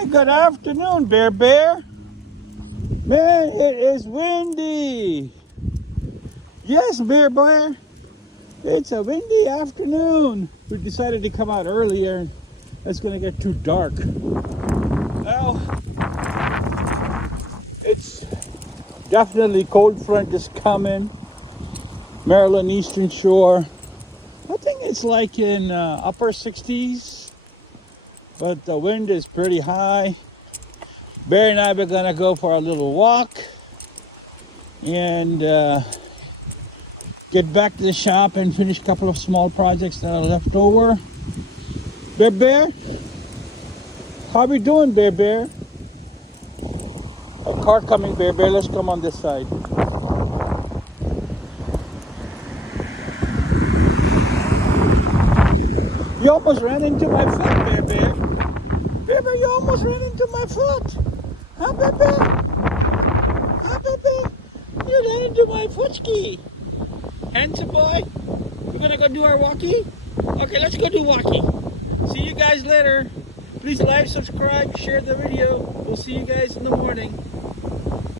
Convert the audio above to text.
Hey, good afternoon, Bear Bear. Man, it is windy. Yes, Bear Bear. It's a windy afternoon. We decided to come out earlier. It's going to get too dark. Well, it's definitely cold front is coming. Maryland Eastern Shore. I think it's like in upper 60s, but the wind is pretty high. Bear and I are gonna go for a little walk and get back to the shop and finish a couple of small projects that are left over. Bear Bear, how we doing, Bear Bear? A car coming, Bear Bear. Let's come on this side. You almost ran into my foot, Bear Bear. Bear Bear, you almost ran into my foot. Huh, Bear Bear? Huh, Bear Bear? You ran into my footski. Handsome boy. We're gonna go do our walkie? Okay, let's go do walkie. See you guys later. Please like, subscribe, share the video. We'll see you guys in the morning.